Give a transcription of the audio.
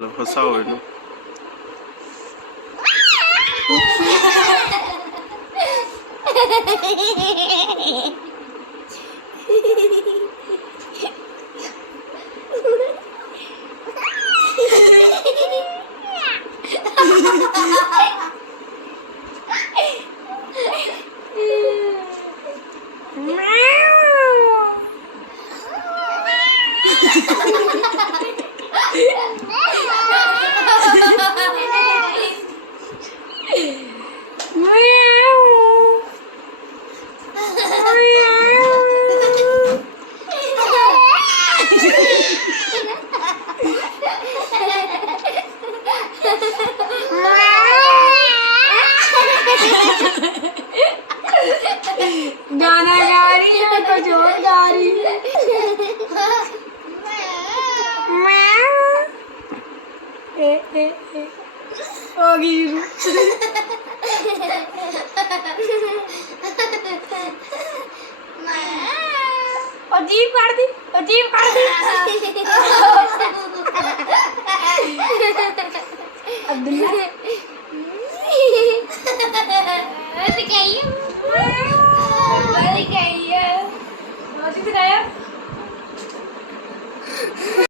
ਹਸਾਓ ਇਹਨੂੰ। गाना गा रही है, कुछ और गा रही है। होगी अजीब कर दी, अजीब कर दी। अब्दुल्ला दिखाइए, दिखाइए, दिखाया।